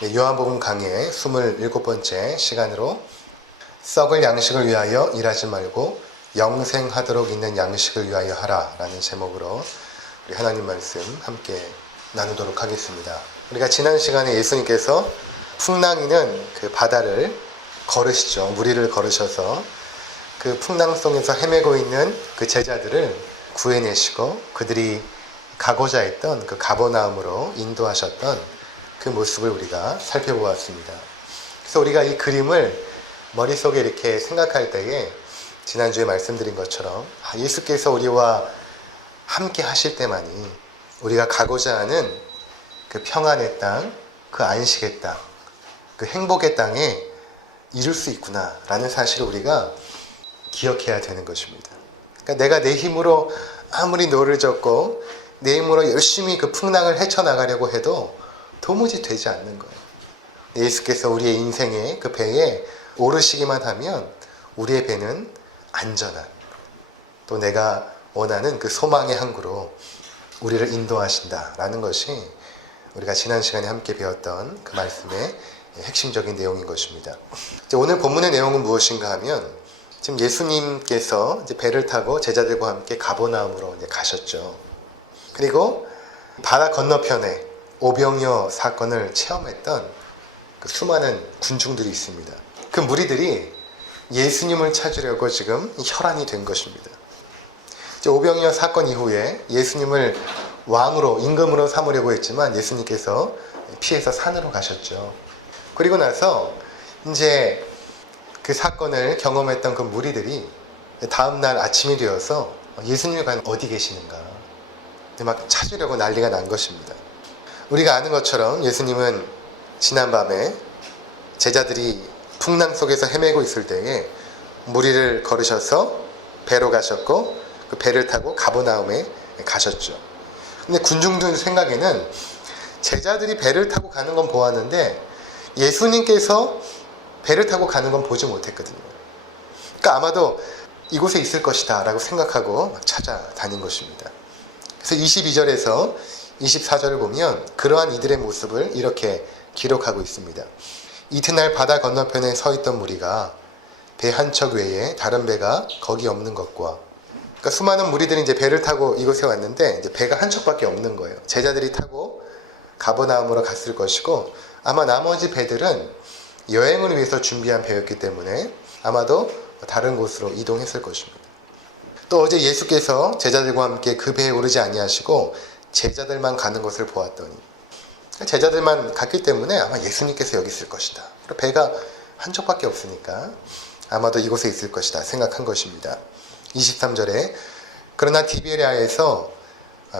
요한복음 강의 27번째 시간으로 썩을 양식을 위하여 일하지 말고 영생하도록 있는 양식을 위하여 하라 라는 제목으로 우리 하나님 말씀 함께 나누도록 하겠습니다. 우리가 지난 시간에 예수님께서 풍랑이는 그 바다를 걸으시죠. 무리를 걸으셔서 그 풍랑 속에서 헤매고 있는 그 제자들을 구해내시고 그들이 가고자 했던 그 가버나움으로 인도하셨던 그 모습을 우리가 살펴보았습니다. 그래서 우리가 이 그림을 머릿속에 이렇게 생각할 때에 지난주에 말씀드린 것처럼 예수께서 우리와 함께 하실 때만이 우리가 가고자 하는 그 평안의 땅, 그 안식의 땅, 그 행복의 땅에 이룰 수 있구나 라는 사실을 우리가 기억해야 되는 것입니다. 그러니까 내가 내 힘으로 아무리 노를 젓고 내 힘으로 열심히 그 풍랑을 헤쳐나가려고 해도 도무지 되지 않는 거예요. 예수께서 우리의 인생의 그 배에 오르시기만 하면 우리의 배는 안전한, 또 내가 원하는 그 소망의 항구로 우리를 인도하신다라는 것이 우리가 지난 시간에 함께 배웠던 그 말씀의 핵심적인 내용인 것입니다. 오늘 본문의 내용은 무엇인가 하면 지금 예수님께서 이제 배를 타고 제자들과 함께 가버나움으로 이제 가셨죠. 그리고 바다 건너편에 오병이어 사건을 체험했던 그 수많은 군중들이 있습니다. 그 무리들이 예수님을 찾으려고 지금 혈안이 된 것입니다. 오병이어 사건 이후에 예수님을 왕으로, 임금으로 삼으려고 했지만 예수님께서 피해서 산으로 가셨죠. 그리고 나서 이제 그 사건을 경험했던 그 무리들이 다음날 아침이 되어서 예수님이 과연 어디 계시는가 막 찾으려고 난리가 난 것입니다. 우리가 아는 것처럼 예수님은 지난밤에 제자들이 풍랑 속에서 헤매고 있을 때에 무리를 걸으셔서 배로 가셨고 그 배를 타고 가버나움에 가셨죠. 근데 군중들 생각에는 제자들이 배를 타고 가는 건 보았는데 예수님께서 배를 타고 가는 건 보지 못했거든요. 그러니까 아마도 이곳에 있을 것이다 라고 생각하고 막 찾아다닌 것입니다. 그래서 22절에서 24절을 보면 그러한 이들의 모습을 이렇게 기록하고 있습니다. 이튿날 바다 건너편에 서 있던 무리가 배 한 척 외에 다른 배가 거기 없는 것과, 그러니까 수많은 무리들이 이제 배를 타고 이곳에 왔는데 이제 배가 한 척밖에 없는 거예요. 제자들이 타고 가버나움으로 갔을 것이고 아마 나머지 배들은 여행을 위해서 준비한 배였기 때문에 아마도 다른 곳으로 이동했을 것입니다. 또 어제 예수께서 제자들과 함께 그 배에 오르지 아니하시고 제자들만 가는 것을 보았더니 제자들만 갔기 때문에 아마 예수님께서 여기 있을 것이다. 배가 한 척밖에 없으니까 아마도 이곳에 있을 것이다 생각한 것입니다. 23절에 그러나 디베랴에서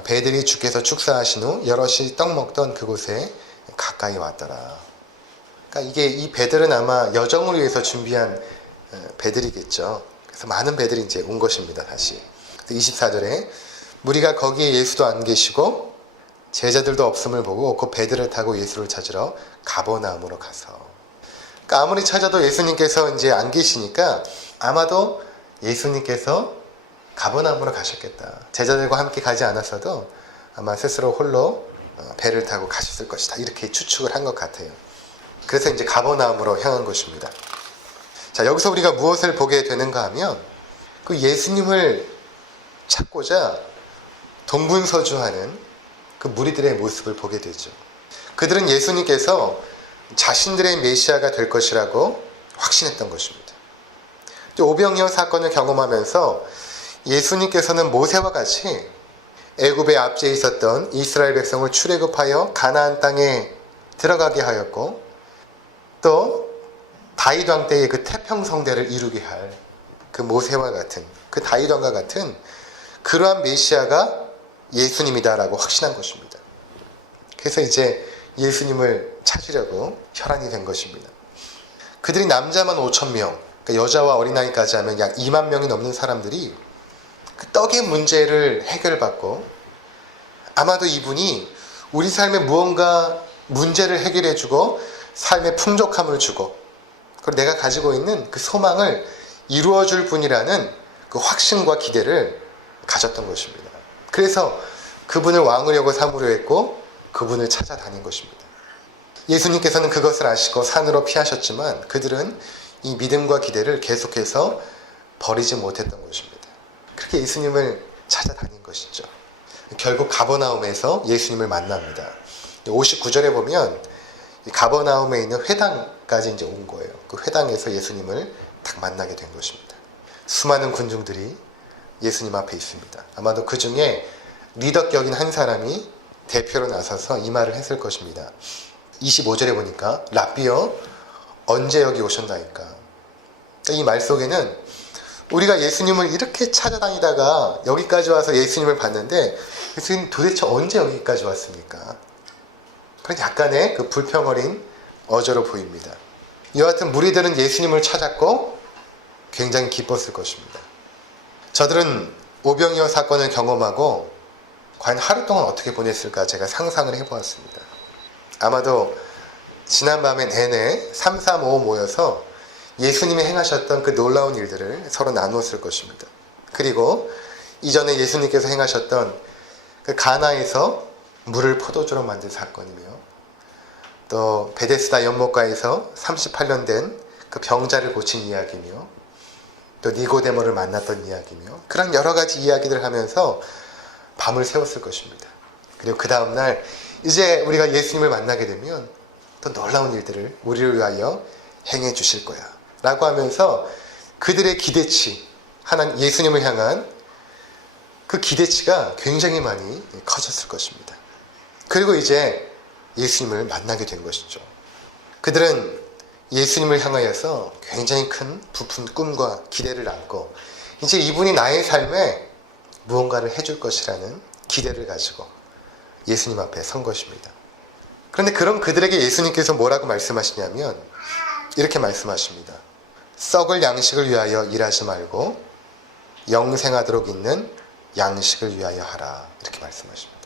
배들이 주께서 축사하신 후 여럿이 떡 먹던 그곳에 가까이 왔더라. 그러니까 이 배들은 아마 여정을 위해서 준비한 배들이겠죠. 그래서 많은 배들이 이제 온 것입니다. 다시 24절에 무리가 거기에 예수도 안 계시고 제자들도 없음을 보고 그 배들을 타고 예수를 찾으러 가버나움으로 가서, 그러니까 아무리 찾아도 예수님께서 이제 안 계시니까 아마도 예수님께서 가버나움으로 가셨겠다. 제자들과 함께 가지 않았어도 아마 스스로 홀로 배를 타고 가셨을 것이다. 이렇게 추측을 한 것 같아요. 그래서 이제 가버나움으로 향한 것입니다. 자, 여기서 우리가 무엇을 보게 되는가 하면 그 예수님을 찾고자 동분서주하는 그 무리들의 모습을 보게 되죠. 그들은 예수님께서 자신들의 메시아가 될 것이라고 확신했던 것입니다. 또 오병이어 사건을 경험하면서 예수님께서는 모세와 같이 애굽의 압제에 있었던 이스라엘 백성을 출애굽하여 가나안 땅에 들어가게 하였고 또 다윗 왕 때의 그 태평성대를 이루게 할 그 모세와 같은 그 다윗 왕과 같은 그러한 메시아가 예수님이다라고 확신한 것입니다. 그래서 이제 예수님을 찾으려고 혈안이 된 것입니다. 그들이 남자만 5,000명, 그러니까 여자와 어린아이까지 하면 약 2만 명이 넘는 사람들이 그 떡의 문제를 해결받고 아마도 이분이 우리 삶에 무언가 문제를 해결해주고 삶의 풍족함을 주고 그리고 내가 가지고 있는 그 소망을 이루어줄 분이라는 그 확신과 기대를 가졌던 것입니다. 그래서 그분을 왕으로 삼으려 했고 그분을 찾아다닌 것입니다. 예수님께서는 그것을 아시고 산으로 피하셨지만 그들은 이 믿음과 기대를 계속해서 버리지 못했던 것입니다. 그렇게 예수님을 찾아다닌 것이죠. 결국 가버나움에서 예수님을 만납니다. 59절에 보면 이 가버나움에 있는 회당까지 이제 온 거예요. 그 회당에서 예수님을 딱 만나게 된 것입니다. 수많은 군중들이 예수님 앞에 있습니다. 아마도 그 중에 리더격인 한 사람이 대표로 나서서 이 말을 했을 것입니다. 25절에 보니까 랍비여 언제 여기 오셨나이까. 이 말 속에는 우리가 예수님을 이렇게 찾아다니다가 여기까지 와서 예수님을 봤는데 예수님 도대체 언제 여기까지 왔습니까? 그런 약간의 그 불평 어린 어조로 보입니다. 여하튼 무리들은 예수님을 찾았고 굉장히 기뻤을 것입니다. 저들은 오병이어 사건을 경험하고 과연 하루 동안 어떻게 보냈을까 제가 상상을 해보았습니다. 아마도 지난밤에 내내 3, 3, 5 모여서 예수님이 행하셨던 그 놀라운 일들을 서로 나누었을 것입니다. 그리고 이전에 예수님께서 행하셨던 그 가나에서 물을 포도주로 만든 사건이며 또 베데스다 연못가에서 38년 된 그 병자를 고친 이야기며 또 니고데모를 만났던 이야기며 그런 여러 가지 이야기들을 하면서 밤을 새웠을 것입니다. 그리고 그 다음날 이제 우리가 예수님을 만나게 되면 또 놀라운 일들을 우리를 위하여 행해 주실 거야 라고 하면서 그들의 기대치, 하나님 예수님을 향한 그 기대치가 굉장히 많이 커졌을 것입니다. 그리고 이제 예수님을 만나게 된 것이죠. 그들은 예수님을 향하여서 굉장히 큰 부푼 꿈과 기대를 안고 이제 이분이 나의 삶에 무언가를 해줄 것이라는 기대를 가지고 예수님 앞에 선 것입니다. 그런데 그런 그들에게 예수님께서 뭐라고 말씀하시냐면 이렇게 말씀하십니다. 썩을 양식을 위하여 일하지 말고 영생하도록 있는 양식을 위하여 하라. 이렇게 말씀하십니다.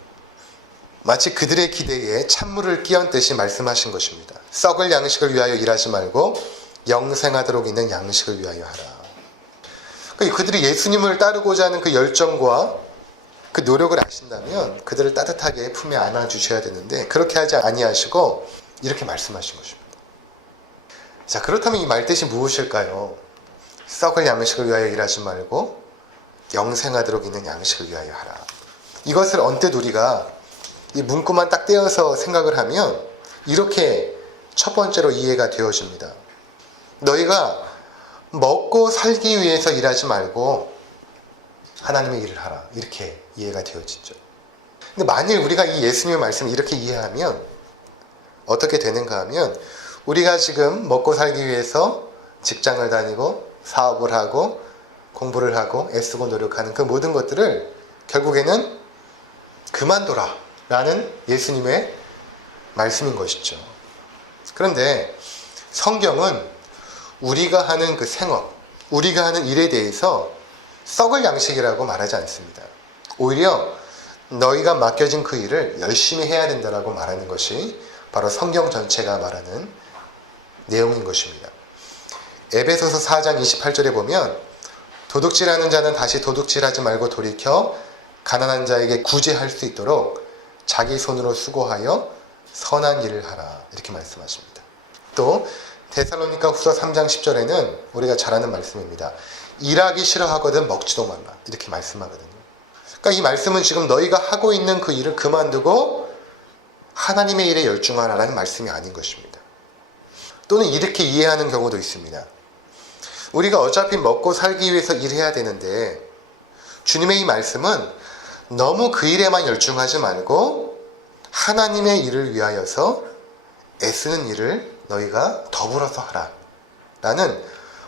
마치 그들의 기대에 찬물을 끼얹듯이 말씀하신 것입니다. 썩을 양식을 위하여 일하지 말고 영생하도록 있는 양식을 위하여 하라. 그들이 예수님을 따르고자 하는 그 열정과 그 노력을 아신다면 그들을 따뜻하게 품에 안아주셔야 되는데 그렇게 하지 아니하시고 이렇게 말씀하신 것입니다. 자, 그렇다면 이 말뜻이 무엇일까요? 썩을 양식을 위하여 일하지 말고 영생하도록 있는 양식을 위하여 하라. 이것을 언뜻 우리가 이 문구만 딱 떼어서 생각을 하면 이렇게 첫 번째로 이해가 되어집니다. 너희가 먹고 살기 위해서 일하지 말고 하나님의 일을 하라. 이렇게 이해가 되어지죠. 근데 만일 우리가 이 예수님의 말씀을 이렇게 이해하면 어떻게 되는가 하면 우리가 지금 먹고 살기 위해서 직장을 다니고 사업을 하고 공부를 하고 애쓰고 노력하는 그 모든 것들을 결국에는 그만둬라 라는 예수님의 말씀인 것이죠. 그런데 성경은 우리가 하는 그 생업, 우리가 하는 일에 대해서 썩을 양식이라고 말하지 않습니다. 오히려 너희가 맡겨진 그 일을 열심히 해야 된다라고 말하는 것이 바로 성경 전체가 말하는 내용인 것입니다. 에베소서 4장 28절에 보면 도둑질하는 자는 다시 도둑질하지 말고 돌이켜 가난한 자에게 구제할 수 있도록 자기 손으로 수고하여 선한 일을 하라. 이렇게 말씀하십니다. 또 데살로니가 후서 3장 10절에는 우리가 잘 아는 말씀입니다. 일하기 싫어하거든 먹지도 말라. 이렇게 말씀하거든요. 그러니까 이 말씀은 지금 너희가 하고 있는 그 일을 그만두고 하나님의 일에 열중하라는 말씀이 아닌 것입니다. 또는 이렇게 이해하는 경우도 있습니다. 우리가 어차피 먹고 살기 위해서 일해야 되는데 주님의 이 말씀은 너무 그 일에만 열중하지 말고 하나님의 일을 위하여서 애쓰는 일을 너희가 더불어서 하라 라는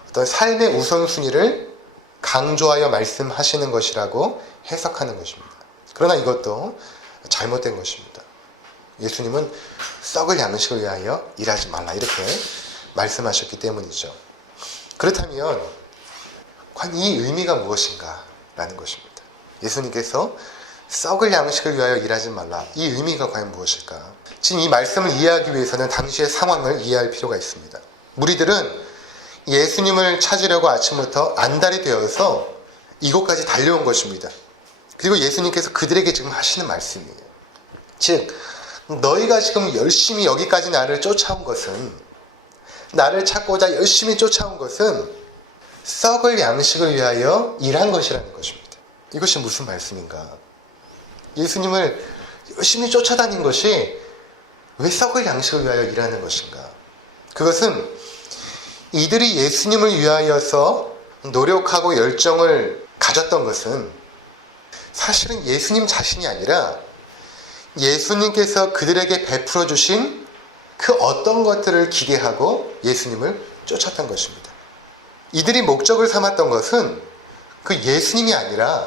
어떤 삶의 우선순위를 강조하여 말씀하시는 것이라고 해석하는 것입니다. 그러나 이것도 잘못된 것입니다. 예수님은 썩을 양식을 위하여 일하지 말라 이렇게 말씀하셨기 때문이죠. 그렇다면 과연 이 의미가 무엇인가 라는 것입니다. 예수님께서 썩을 양식을 위하여 일하지 말라. 이 의미가 과연 무엇일까? 지금 이 말씀을 이해하기 위해서는 당시의 상황을 이해할 필요가 있습니다. 무리들은 예수님을 찾으려고 아침부터 안달이 되어서 이곳까지 달려온 것입니다. 그리고 예수님께서 그들에게 지금 하시는 말씀이에요. 즉 너희가 지금 열심히 여기까지 나를 쫓아온 것은, 나를 찾고자 열심히 쫓아온 것은 썩을 양식을 위하여 일한 것이라는 것입니다. 이것이 무슨 말씀인가? 예수님을 열심히 쫓아다닌 것이 왜 썩을 양식을 위하여 일하는 것인가? 그것은 이들이 예수님을 위하여서 노력하고 열정을 가졌던 것은 사실은 예수님 자신이 아니라 예수님께서 그들에게 베풀어 주신 그 어떤 것들을 기대하고 예수님을 쫓았던 것입니다. 이들이 목적을 삼았던 것은 그 예수님이 아니라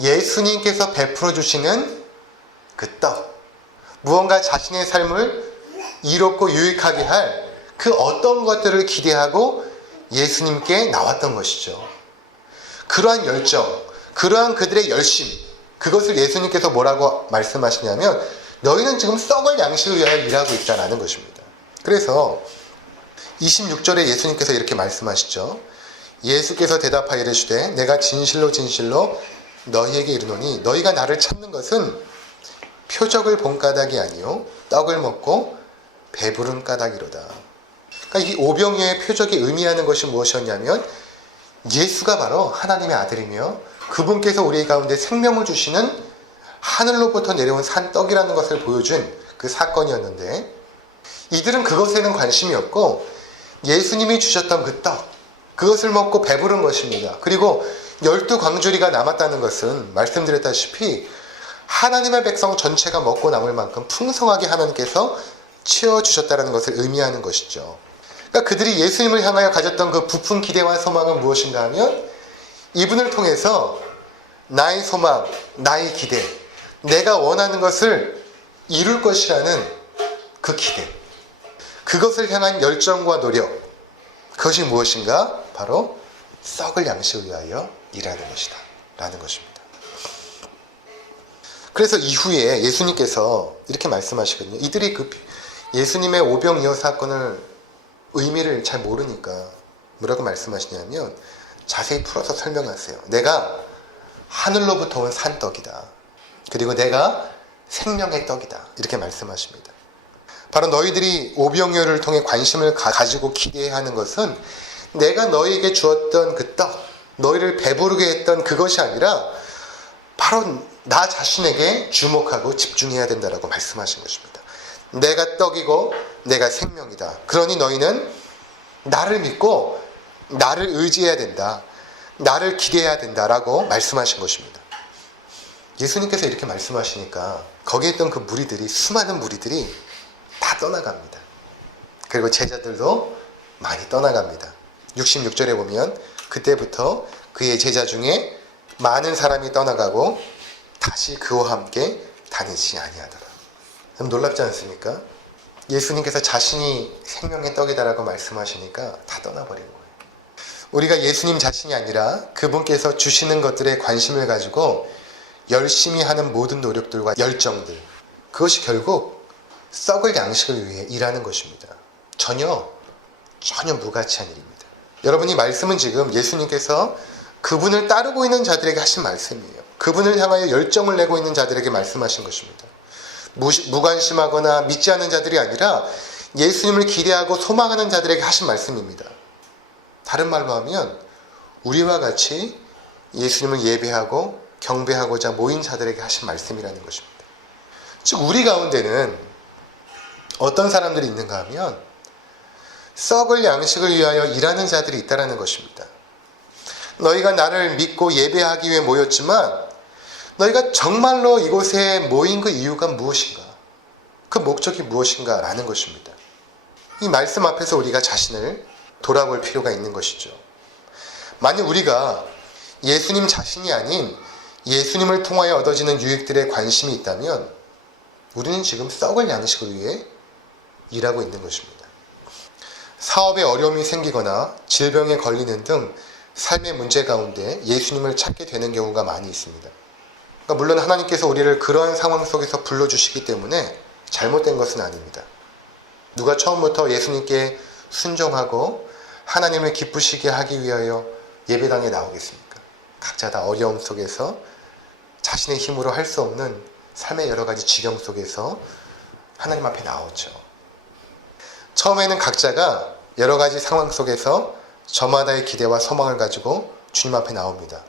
예수님께서 베풀어 주시는 그 떡, 무언가 자신의 삶을 이롭고 유익하게 할 그 어떤 것들을 기대하고 예수님께 나왔던 것이죠. 그러한 열정, 그러한 그들의 열심, 그것을 예수님께서 뭐라고 말씀하시냐면 너희는 지금 썩을 양식을 위하여 일하고 있다는 것입니다. 그래서 26절에 예수님께서 이렇게 말씀하시죠. 예수께서 대답하여 이르시되 내가 진실로 진실로 너희에게 이르노니 너희가 나를 찾는 것은 표적을 본 까닭이 아니요 떡을 먹고 배부른 까닭이로다. 그러니까 이 오병이어의 표적이 의미하는 것이 무엇이었냐면 예수가 바로 하나님의 아들이며 그분께서 우리 가운데 생명을 주시는 하늘로부터 내려온 산떡이라는 것을 보여준 그 사건이었는데 이들은 그것에는 관심이 없고 예수님이 주셨던 그 떡, 그것을 먹고 배부른 것입니다. 그리고 12광주리가 남았다는 것은 말씀드렸다시피 하나님의 백성 전체가 먹고 남을 만큼 풍성하게 하나님께서 채워주셨다는 것을 의미하는 것이죠. 그러니까 그들이 예수님을 향하여 가졌던 그 부푼 기대와 소망은 무엇인가 하면 이분을 통해서 나의 소망, 나의 기대, 내가 원하는 것을 이룰 것이라는 그 기대, 그것을 향한 열정과 노력, 그것이 무엇인가? 바로 썩을 양식을 위하여 일하는 것이다 라는 것입니다. 그래서 이후에 예수님께서 이렇게 말씀하시거든요. 이들이 그 예수님의 오병이어 사건을 의미를 잘 모르니까 뭐라고 말씀하시냐면 자세히 풀어서 설명하세요. 내가 하늘로부터 온 산떡이다. 그리고 내가 생명의 떡이다. 이렇게 말씀하십니다. 바로 너희들이 오병이어를 통해 관심을 가지고 기대하는 것은 내가 너희에게 주었던 그 떡, 너희를 배부르게 했던 그것이 아니라 바로 나 자신에게 주목하고 집중해야 된다라고 말씀하신 것입니다. 내가 떡이고 내가 생명이다. 그러니 너희는 나를 믿고 나를 의지해야 된다. 나를 기대해야 된다라고 말씀하신 것입니다. 예수님께서 이렇게 말씀하시니까 거기에 있던 그 무리들이, 수많은 무리들이 다 떠나갑니다. 그리고 제자들도 많이 떠나갑니다. 66절에 보면 그때부터 그의 제자 중에 많은 사람이 떠나가고 다시 그와 함께 다니지 아니하더라. 좀 놀랍지 않습니까? 예수님께서 자신이 생명의 떡이다라고 말씀하시니까 다 떠나버린 거예요. 우리가 예수님 자신이 아니라 그분께서 주시는 것들에 관심을 가지고 열심히 하는 모든 노력들과 열정들, 그것이 결국 썩을 양식을 위해 일하는 것입니다. 전혀 무가치한 일입니다. 여러분, 이 말씀은 지금 예수님께서 그분을 따르고 있는 자들에게 하신 말씀이에요. 그분을 향하여 열정을 내고 있는 자들에게 말씀하신 것입니다. 무관심하거나 믿지 않는 자들이 아니라 예수님을 기대하고 소망하는 자들에게 하신 말씀입니다. 다른 말로 하면 우리와 같이 예수님을 예배하고 경배하고자 모인 자들에게 하신 말씀이라는 것입니다. 즉 우리 가운데는 어떤 사람들이 있는가 하면 썩을 양식을 위하여 일하는 자들이 있다는 것입니다. 너희가 나를 믿고 예배하기 위해 모였지만 너희가 정말로 이곳에 모인 그 이유가 무엇인가? 그 목적이 무엇인가? 라는 것입니다. 이 말씀 앞에서 우리가 자신을 돌아볼 필요가 있는 것이죠. 만약 우리가 예수님 자신이 아닌 예수님을 통하여 얻어지는 유익들에 관심이 있다면 우리는 지금 썩을 양식을 위해 일하고 있는 것입니다. 사업에 어려움이 생기거나 질병에 걸리는 등 삶의 문제 가운데 예수님을 찾게 되는 경우가 많이 있습니다. 그러니까 물론 하나님께서 우리를 그러한 상황 속에서 불러주시기 때문에 잘못된 것은 아닙니다. 누가 처음부터 예수님께 순종하고 하나님을 기쁘시게 하기 위하여 예배당에 나오겠습니까? 각자 다 어려움 속에서 자신의 힘으로 할 수 없는 삶의 여러 가지 지경 속에서 하나님 앞에 나오죠. 처음에는 각자가 여러 가지 상황 속에서 저마다의 기대와 소망을 가지고 주님 앞에 나옵니다.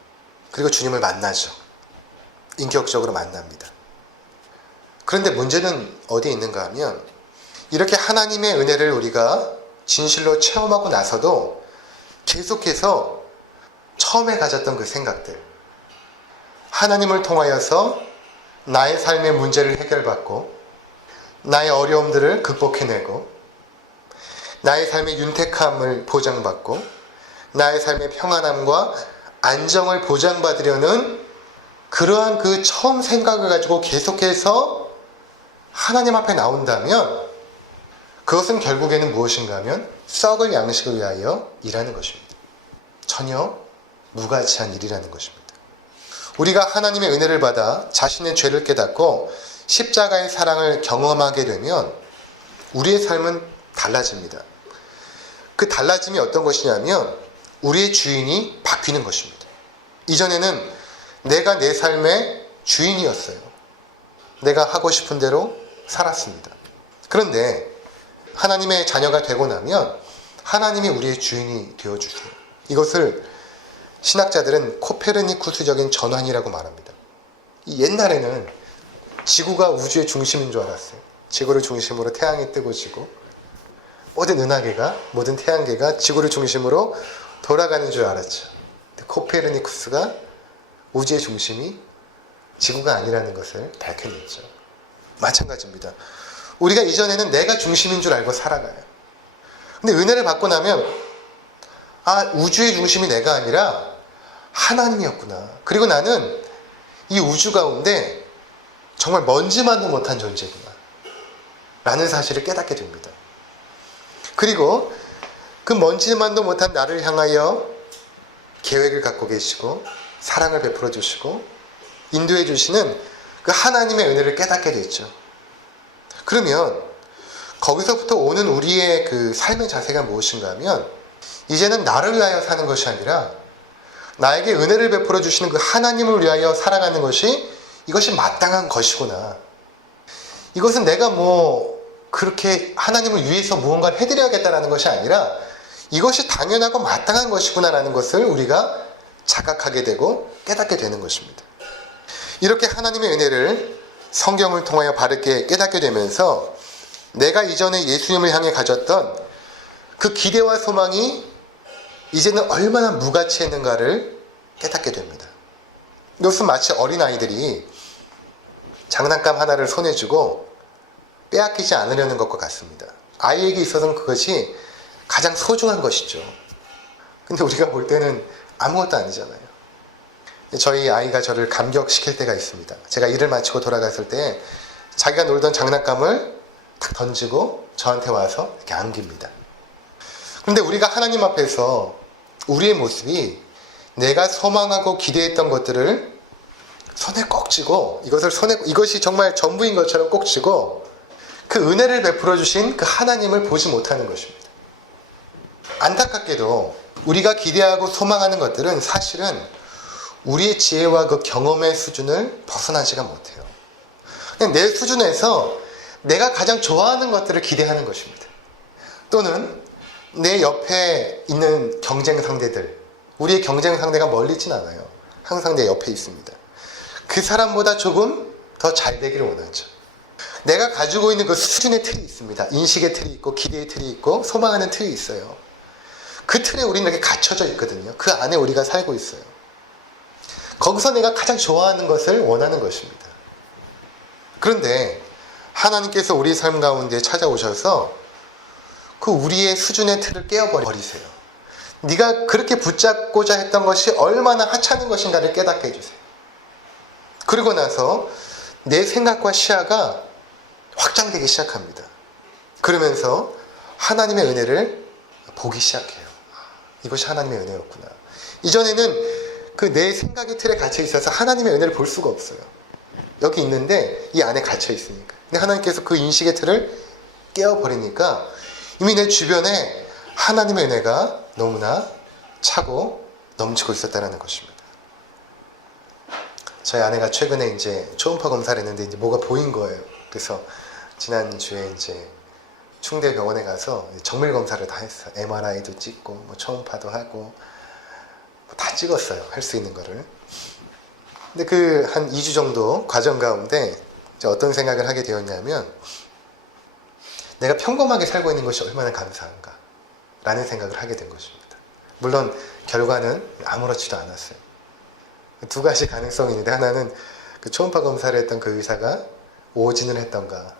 그리고 주님을 만나죠. 인격적으로 만납니다. 그런데 문제는 어디에 있는가 하면 이렇게 하나님의 은혜를 우리가 진실로 체험하고 나서도 계속해서 처음에 가졌던 그 생각들, 하나님을 통하여서 나의 삶의 문제를 해결받고 나의 어려움들을 극복해내고 나의 삶의 윤택함을 보장받고 나의 삶의 평안함과 안정을 보장받으려는 그러한 그 처음 생각을 가지고 계속해서 하나님 앞에 나온다면 그것은 결국에는 무엇인가 하면 썩을 양식을 위하여 일하는 것입니다. 전혀 무가치한 일이라는 것입니다. 우리가 하나님의 은혜를 받아 자신의 죄를 깨닫고 십자가의 사랑을 경험하게 되면 우리의 삶은 달라집니다. 그 달라짐이 어떤 것이냐면 우리의 주인이 바뀌는 것입니다. 이전에는 내가 내 삶의 주인이었어요. 내가 하고 싶은 대로 살았습니다. 그런데 하나님의 자녀가 되고 나면 하나님이 우리의 주인이 되어주세요. 이것을 신학자들은 코페르니쿠스적인 전환이라고 말합니다. 옛날에는 지구가 우주의 중심인 줄 알았어요. 지구를 중심으로 태양이 뜨고 지고 모든 은하계가, 모든 태양계가 지구를 중심으로 돌아가는 줄 알았죠. 코페르니쿠스가 우주의 중심이 지구가 아니라는 것을 밝혀냈죠. 마찬가지입니다. 우리가 이전에는 내가 중심인 줄 알고 살아가요. 근데 은혜를 받고 나면 우주의 중심이 내가 아니라 하나님이었구나. 그리고 나는 이 우주 가운데 정말 먼지만도 못한 존재구나 라는 사실을 깨닫게 됩니다. 그리고 그 먼지만도 못한 나를 향하여 계획을 갖고 계시고 사랑을 베풀어 주시고 인도해 주시는 그 하나님의 은혜를 깨닫게 됐죠. 그러면 거기서부터 오는 우리의 그 삶의 자세가 무엇인가 하면 이제는 나를 위하여 사는 것이 아니라 나에게 은혜를 베풀어 주시는 그 하나님을 위하여 살아가는 것이 이것이 마땅한 것이구나. 이것은 내가 그렇게 하나님을 위해서 무언가를 해드려야겠다는 것이 아니라 이것이 당연하고 마땅한 것이구나라는 것을 우리가 자각하게 되고 깨닫게 되는 것입니다. 이렇게 하나님의 은혜를 성경을 통하여 바르게 깨닫게 되면서 내가 이전에 예수님을 향해 가졌던 그 기대와 소망이 이제는 얼마나 무가치했는가를 깨닫게 됩니다. 이것은 마치 어린아이들이 장난감 하나를 손에 쥐고 빼앗기지 않으려는 것과 같습니다. 아이에게 있어서는 그것이 가장 소중한 것이죠. 근데 우리가 볼 때는 아무것도 아니잖아요. 저희 아이가 저를 감격시킬 때가 있습니다. 제가 일을 마치고 돌아갔을 때 자기가 놀던 장난감을 탁 던지고 저한테 와서 이렇게 안깁니다. 그런데 우리가 하나님 앞에서 우리의 모습이 내가 소망하고 기대했던 것들을 손에 꼭 쥐고 이것이 정말 전부인 것처럼 꼭 쥐고 그 은혜를 베풀어 주신 그 하나님을 보지 못하는 것입니다. 안타깝게도 우리가 기대하고 소망하는 것들은 사실은 우리의 지혜와 그 경험의 수준을 벗어나지가 못해요. 그냥 내 수준에서 내가 가장 좋아하는 것들을 기대하는 것입니다. 또는 내 옆에 있는 경쟁 상대들, 우리의 경쟁 상대가 멀리 있진 않아요. 항상 내 옆에 있습니다. 그 사람보다 조금 더 잘 되기를 원하죠. 내가 가지고 있는 그 수준의 틀이 있습니다. 인식의 틀이 있고 기대의 틀이 있고 소망하는 틀이 있어요. 그 틀에 우리는 이렇게 갇혀져 있거든요. 그 안에 우리가 살고 있어요. 거기서 내가 가장 좋아하는 것을 원하는 것입니다. 그런데 하나님께서 우리 삶 가운데 찾아오셔서 그 우리의 수준의 틀을 깨어버리세요. 네가 그렇게 붙잡고자 했던 것이 얼마나 하찮은 것인가를 깨닫게 해주세요. 그리고 나서 내 생각과 시야가 확장되기 시작합니다. 그러면서 하나님의 은혜를 보기 시작해요. 이것이 하나님의 은혜였구나. 이전에는 그 내 생각의 틀에 갇혀 있어서 하나님의 은혜를 볼 수가 없어요. 여기 있는데 이 안에 갇혀 있으니까. 근데 하나님께서 그 인식의 틀을 깨어버리니까 이미 내 주변에 하나님의 은혜가 너무나 차고 넘치고 있었다는 것입니다. 저희 아내가 최근에 이제 초음파 검사를 했는데 이제 뭐가 보인 거예요. 그래서 지난주에 이제 충대병원에 가서 정밀 검사를 다 했어요. MRI도 찍고 뭐 초음파도 하고 다 찍었어요. 할 수 있는 거를. 근데 그 한 2주 정도 과정 가운데 어떤 생각을 하게 되었냐면 내가 평범하게 살고 있는 것이 얼마나 감사한가 라는 생각을 하게 된 것입니다. 물론 결과는 아무렇지도 않았어요. 두 가지 가능성이 있는데 하나는 그 초음파 검사를 했던 그 의사가 오진을 했던가,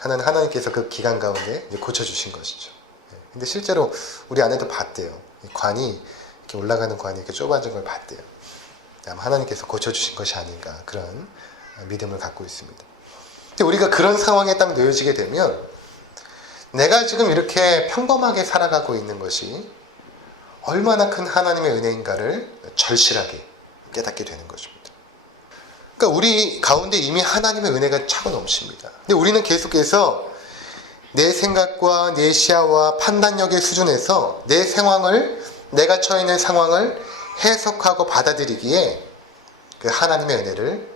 하나는 하나님께서 그 기간 가운데 고쳐주신 것이죠. 근데 실제로 우리 아내도 봤대요. 관이 이렇게 올라가는 관이 이렇게 좁아진 걸 봤대요. 아마 하나님께서 고쳐주신 것이 아닌가, 그런 믿음을 갖고 있습니다. 근데 우리가 그런 상황에 딱 놓여지게 되면 내가 지금 이렇게 평범하게 살아가고 있는 것이 얼마나 큰 하나님의 은혜인가를 절실하게 깨닫게 되는 것입니다. 그러니까 우리 가운데 이미 하나님의 은혜가 차고 넘칩니다. 근데 우리는 계속해서 내 생각과 내 시야와 판단력의 수준에서 내 상황을, 내가 처해 있는 상황을 해석하고 받아들이기에 그 하나님의 은혜를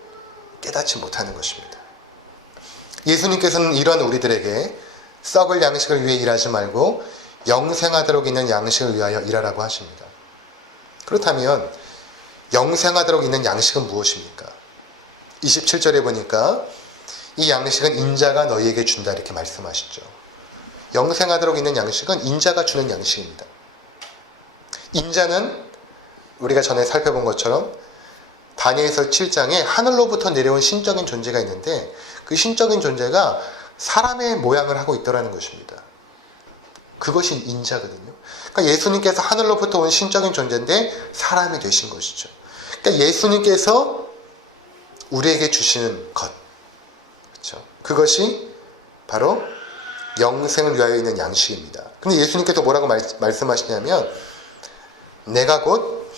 깨닫지 못하는 것입니다. 예수님께서는 이런 우리들에게 썩을 양식을 위해 일하지 말고 영생하도록 있는 양식을 위하여 일하라고 하십니다. 그렇다면 영생하도록 있는 양식은 무엇입니까? 27절에 보니까 이 양식은 인자가 너희에게 준다 이렇게 말씀하시죠. 영생하도록 있는 양식은 인자가 주는 양식입니다. 인자는 우리가 전에 살펴본 것처럼 다니엘서 7장에 하늘로부터 내려온 신적인 존재가 있는데 그 신적인 존재가 사람의 모양을 하고 있더라는 것입니다. 그것이 인자거든요. 그러니까 예수님께서 하늘로부터 온 신적인 존재인데 사람이 되신 것이죠. 그러니까 예수님께서 우리에게 주시는 것, 그렇죠? 그것이 바로 영생을 위하여 있는 양식입니다. 근데 예수님께서 뭐라고 말씀하시냐면 내가 곧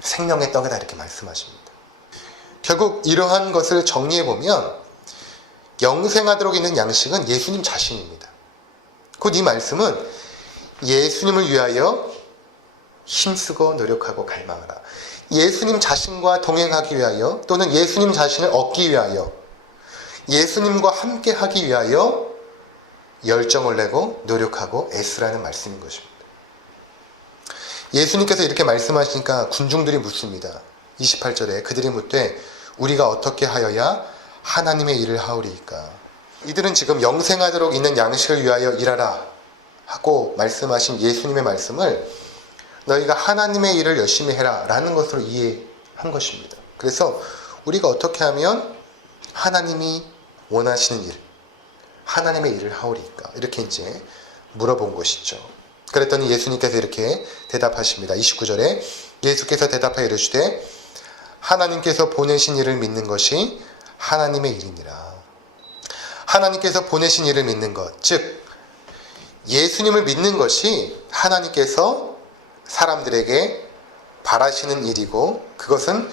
생명의 떡이다 이렇게 말씀하십니다. 결국 이러한 것을 정리해보면 영생하도록 있는 양식은 예수님 자신입니다. 곧 이 말씀은 예수님을 위하여 힘쓰고 노력하고 갈망하라. 예수님 자신과 동행하기 위하여 또는 예수님 자신을 얻기 위하여 예수님과 함께 하기 위하여 열정을 내고 노력하고 애쓰라는 말씀인 것입니다. 예수님께서 이렇게 말씀하시니까 군중들이 묻습니다. 28절에 그들이 묻되 우리가 어떻게 하여야 하나님의 일을 하오리이까. 이들은 지금 영생하도록 있는 양식을 위하여 일하라 하고 말씀하신 예수님의 말씀을 너희가 하나님의 일을 열심히 해라 라는 것으로 이해한 것입니다. 그래서 우리가 어떻게 하면 하나님이 원하시는 일, 하나님의 일을 하오리이까 이렇게 이제 물어본 것이죠. 그랬더니 예수님께서 이렇게 대답하십니다. 29절에 예수께서 대답하여 이르시되 하나님께서 보내신 일을 믿는 것이 하나님의 일이니라. 하나님께서 보내신 일을 믿는 것, 즉 예수님을 믿는 것이 하나님께서 사람들에게 바라시는 일이고 그것은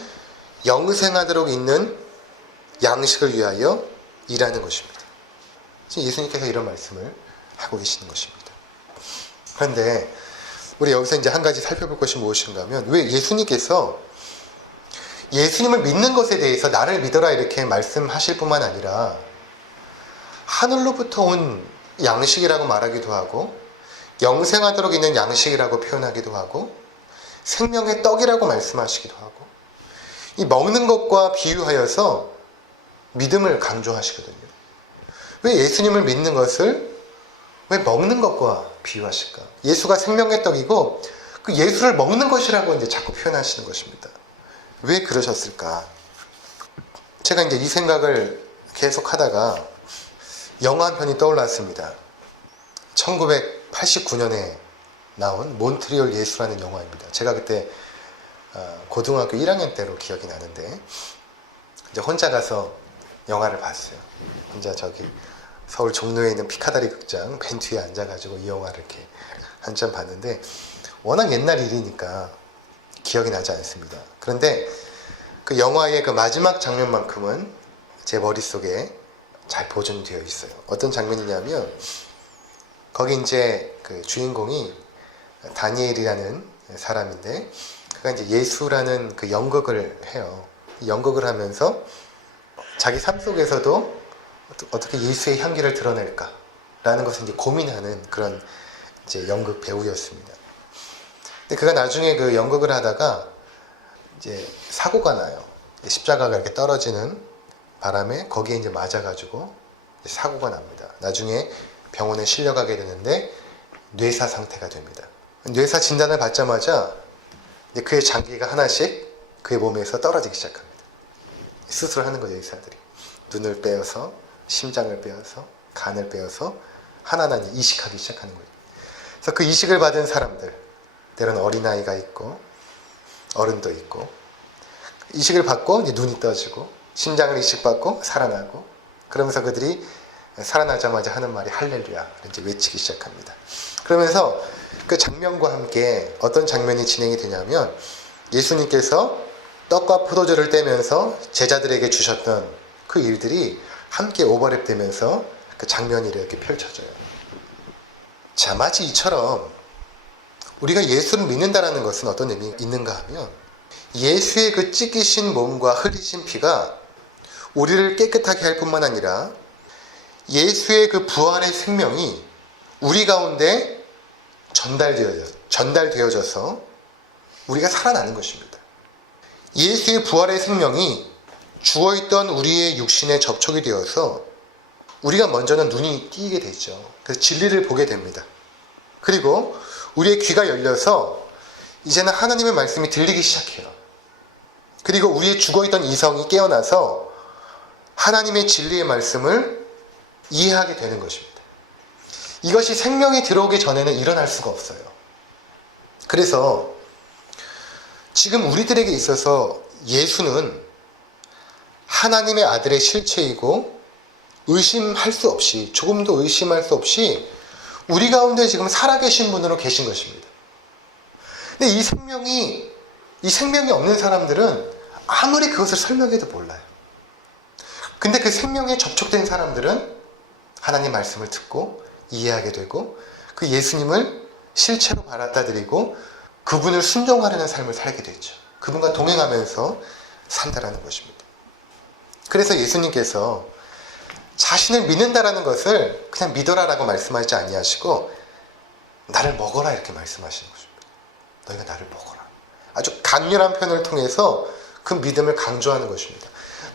영생하도록 있는 양식을 위하여 일하는 것입니다. 예수님께서 이런 말씀을 하고 계시는 것입니다. 그런데 우리 여기서 이제 한 가지 살펴볼 것이 무엇인가 하면 왜 예수님께서 예수님을 믿는 것에 대해서 나를 믿어라 이렇게 말씀하실 뿐만 아니라 하늘로부터 온 양식이라고 말하기도 하고 영생하도록 있는 양식이라고 표현하기도 하고 생명의 떡이라고 말씀하시기도 하고 이 먹는 것과 비유하여서 믿음을 강조하시거든요. 왜 예수님을 믿는 것을 왜 먹는 것과 비유하실까? 예수가 생명의 떡이고 그 예수를 먹는 것이라고 이제 자꾸 표현하시는 것입니다. 왜 그러셨을까? 제가 이제 이 생각을 계속 하다가 영화 한 편이 떠올랐습니다. 1989년에 나온 몬트리올 예수라는 영화입니다. 제가 그때 고등학교 1학년 때로 기억이 나는데 이제 혼자 가서 영화를 봤어요. 혼자 저기 서울 종로에 있는 피카다리 극장 벤 뒤에 앉아가지고 이 영화를 이렇게 한참 봤는데 워낙 옛날 일이니까 기억이 나지 않습니다. 그런데 그 영화의 그 마지막 장면만큼은 제 머릿속에 잘 보존되어 있어요. 어떤 장면이냐면 거기 이제 그 주인공이 다니엘이라는 사람인데 그가 이제 예수라는 그 연극을 해요. 연극을 하면서 자기 삶 속에서도 어떻게 예수의 향기를 드러낼까라는 것을 이제 고민하는 그런 이제 연극 배우였습니다. 근데 그가 나중에 그 연극을 하다가 이제 사고가 나요. 십자가가 이렇게 떨어지는 바람에 거기에 이제 맞아가지고 사고가 납니다. 나중에 병원에 실려가게 되는데 뇌사 상태가 됩니다. 뇌사 진단을 받자마자 이제 그의 장기가 하나씩 그의 몸에서 떨어지기 시작합니다. 수술을 하는 거죠, 의사들이. 눈을 빼어서, 심장을 빼어서, 간을 빼어서 하나하나 이식하기 시작하는 거예요. 그래서 그 이식을 받은 사람들, 때로는 어린아이가 있고 어른도 있고, 이식을 받고 이제 눈이 떠지고 심장을 이식받고 살아나고, 그러면서 그들이 살아나자마자 하는 말이 할렐루야 이제 외치기 시작합니다. 그러면서 그 장면과 함께 어떤 장면이 진행이 되냐면, 예수님께서 떡과 포도주를 떼면서 제자들에게 주셨던 그 일들이 함께 오버랩 되면서 그 장면이 이렇게 펼쳐져요. 자, 마치 이처럼 우리가 예수를 믿는다는 것은 어떤 의미가 있는가 하면, 예수의 그 찢기신 몸과 흘리신 피가 우리를 깨끗하게 할 뿐만 아니라 예수의 그 부활의 생명이 우리 가운데 전달되어져서 우리가 살아나는 것입니다. 예수의 부활의 생명이 죽어있던 우리의 육신에 접촉이 되어서 우리가 먼저는 눈이 띄게 되죠. 그래서 진리를 보게 됩니다. 그리고 우리의 귀가 열려서 이제는 하나님의 말씀이 들리기 시작해요. 그리고 우리의 죽어있던 이성이 깨어나서 하나님의 진리의 말씀을 이해하게 되는 것입니다. 이것이 생명이 들어오기 전에는 일어날 수가 없어요. 그래서 지금 우리들에게 있어서 예수는 하나님의 아들의 실체이고, 의심할 수 없이, 조금도 의심할 수 없이 우리 가운데 지금 살아계신 분으로 계신 것입니다. 근데 이 생명이 없는 사람들은 아무리 그것을 설명해도 몰라요. 근데 그 생명에 접촉된 사람들은 하나님 말씀을 듣고 이해하게 되고, 그 예수님을 실체로 받아들이고 그분을 순종하려는 삶을 살게 되죠. 그분과 동행하면서 산다라는 것입니다. 그래서 예수님께서 자신을 믿는다라는 것을 그냥 믿어라라고 말씀하지 아니하시고 나를 먹어라 이렇게 말씀하시는 것입니다. 너희가 나를 먹어라. 아주 강렬한 표현을 통해서 그 믿음을 강조하는 것입니다.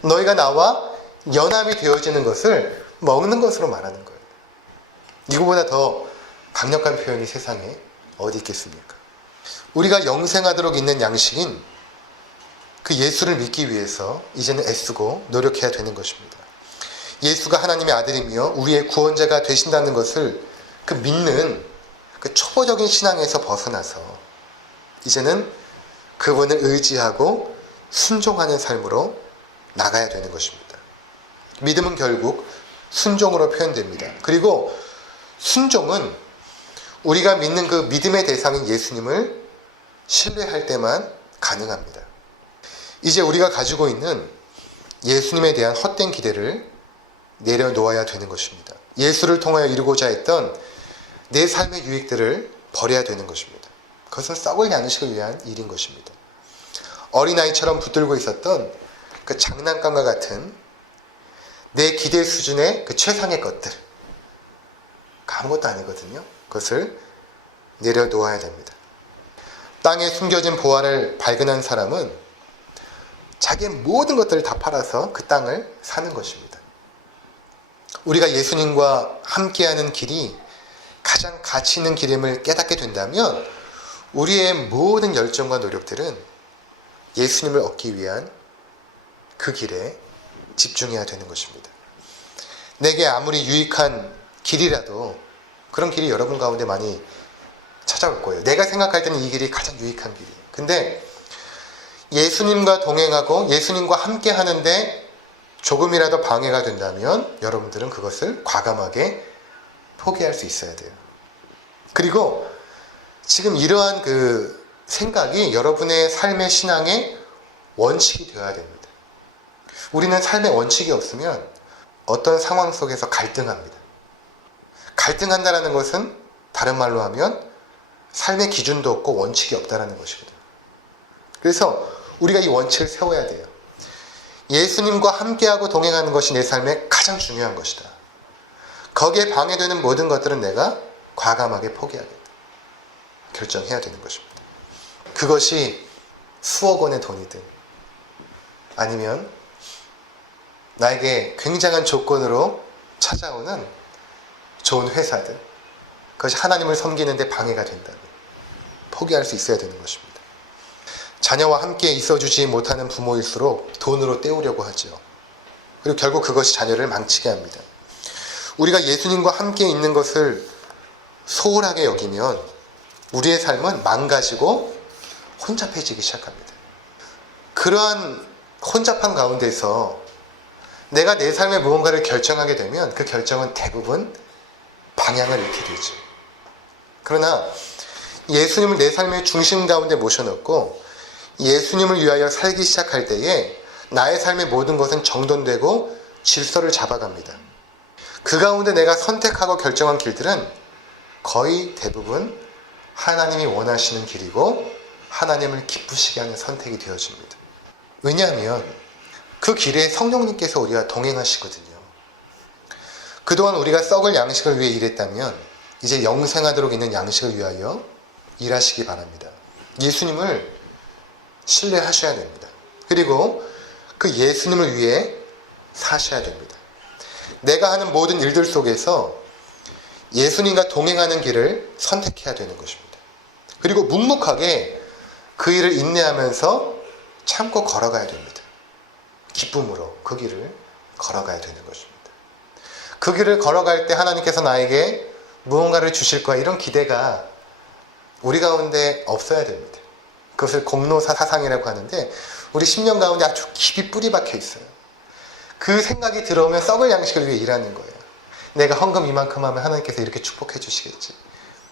너희가 나와 연합이 되어지는 것을 먹는 것으로 말하는 거예요. 이거보다 더 강력한 표현이 세상에 어디 있겠습니까? 우리가 영생하도록 있는 양식인 그 예수를 믿기 위해서 이제는 애쓰고 노력해야 되는 것입니다. 예수가 하나님의 아들이며 우리의 구원자가 되신다는 것을 그 믿는 그 초보적인 신앙에서 벗어나서 이제는 그분을 의지하고 순종하는 삶으로 나가야 되는 것입니다. 믿음은 결국 순종으로 표현됩니다. 그리고 순종은 우리가 믿는 그 믿음의 대상인 예수님을 신뢰할 때만 가능합니다. 이제 우리가 가지고 있는 예수님에 대한 헛된 기대를 내려놓아야 되는 것입니다. 예수를 통하여 이루고자 했던 내 삶의 유익들을 버려야 되는 것입니다. 그것은 썩을 양식을 위한 일인 것입니다. 어린아이처럼 붙들고 있었던 그 장난감과 같은 내 기대 수준의 그 최상의 것들, 아무것도 아니거든요. 그것을 내려놓아야 됩니다. 땅에 숨겨진 보화를 발견한 사람은 자기의 모든 것들을 다 팔아서 그 땅을 사는 것입니다. 우리가 예수님과 함께하는 길이 가장 가치 있는 길임을 깨닫게 된다면 우리의 모든 열정과 노력들은 예수님을 얻기 위한 그 길에 집중해야 되는 것입니다. 내게 아무리 유익한 길이라도 그런 길이 여러분 가운데 많이 찾아올 거예요. 내가 생각할 때는 이 길이 가장 유익한 길이에요. 근데 예수님과 동행하고 예수님과 함께 하는데 조금이라도 방해가 된다면 여러분들은 그것을 과감하게 포기할 수 있어야 돼요. 그리고 지금 이러한 그 생각이 여러분의 삶의 신앙의 원칙이 되어야 됩니다. 우리는 삶의 원칙이 없으면 어떤 상황 속에서 갈등합니다. 갈등한다는 것은 다른 말로 하면 삶의 기준도 없고 원칙이 없다는 것이거든요. 그래서 우리가 이 원칙을 세워야 돼요. 예수님과 함께하고 동행하는 것이 내 삶의 가장 중요한 것이다. 거기에 방해되는 모든 것들은 내가 과감하게 포기하겠다. 결정해야 되는 것입니다. 그것이 수억 원의 돈이든 아니면 나에게 굉장한 조건으로 찾아오는 좋은 회사든 그것이 하나님을 섬기는 데 방해가 된다면 포기할 수 있어야 되는 것입니다. 자녀와 함께 있어주지 못하는 부모일수록 돈으로 때우려고 하죠. 그리고 결국 그것이 자녀를 망치게 합니다. 우리가 예수님과 함께 있는 것을 소홀하게 여기면 우리의 삶은 망가지고 혼잡해지기 시작합니다. 그러한 혼잡한 가운데서 내가 내 삶의 무언가를 결정하게 되면 그 결정은 대부분 방향을 잃게 되죠. 그러나 예수님을 내 삶의 중심 가운데 모셔놓고 예수님을 위하여 살기 시작할 때에 나의 삶의 모든 것은 정돈되고 질서를 잡아갑니다. 그 가운데 내가 선택하고 결정한 길들은 거의 대부분 하나님이 원하시는 길이고 하나님을 기쁘시게 하는 선택이 되어집니다. 왜냐하면 그 길에 성령님께서 우리와 동행하시거든요. 그동안 우리가 썩을 양식을 위해 일했다면 이제 영생하도록 있는 양식을 위하여 일하시기 바랍니다. 예수님을 신뢰하셔야 됩니다. 그리고 그 예수님을 위해 사셔야 됩니다. 내가 하는 모든 일들 속에서 예수님과 동행하는 길을 선택해야 되는 것입니다. 그리고 묵묵하게 그 일을 인내하면서 참고 걸어가야 됩니다. 기쁨으로 그 길을 걸어가야 되는 것입니다. 그 길을 걸어갈 때 하나님께서 나에게 무언가를 주실 거야 이런 기대가 우리 가운데 없어야 됩니다. 그것을 공로사 사상이라고 하는데 우리 10년 가운데 아주 깊이 뿌리 박혀 있어요. 그 생각이 들어오면 썩을 양식을 위해 일하는 거예요. 내가 헌금 이만큼 하면 하나님께서 이렇게 축복해 주시겠지.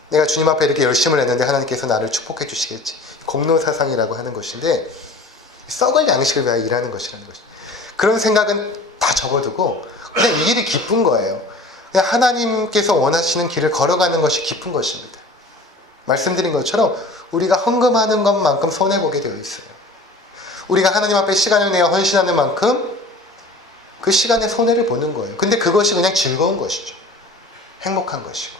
내가 주님 앞에 이렇게 열심을 했는데 하나님께서 나를 축복해 주시겠지. 공로사상이라고 하는 것인데 썩을 양식을 위하여 일하는 것이라는 것이죠. 그런 생각은 다 접어두고 그냥 이 길이 기쁜 거예요. 그냥 하나님께서 원하시는 길을 걸어가는 것이 기쁜 것입니다. 말씀드린 것처럼 우리가 헌금하는 것만큼 손해보게 되어 있어요. 우리가 하나님 앞에 시간을 내어 헌신하는 만큼 그 시간의 손해를 보는 거예요. 근데 그것이 그냥 즐거운 것이죠. 행복한 것이고.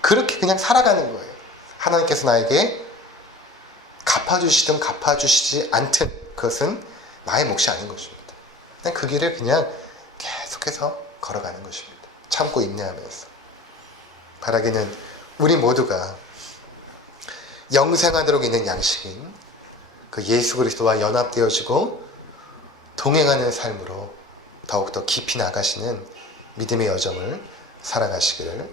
그렇게 그냥 살아가는 거예요. 하나님께서 나에게 갚아주시든 갚아주시지 않든 그것은 나의 몫이 아닌 것입니다. 그냥 그 길을 그냥 계속해서 걸어가는 것입니다. 참고 인내하면서. 바라기는 우리 모두가 영생하도록 있는 양식인 그 예수 그리스도와 연합되어지고 동행하는 삶으로 더욱더 깊이 나가시는 믿음의 여정을 살아가시기를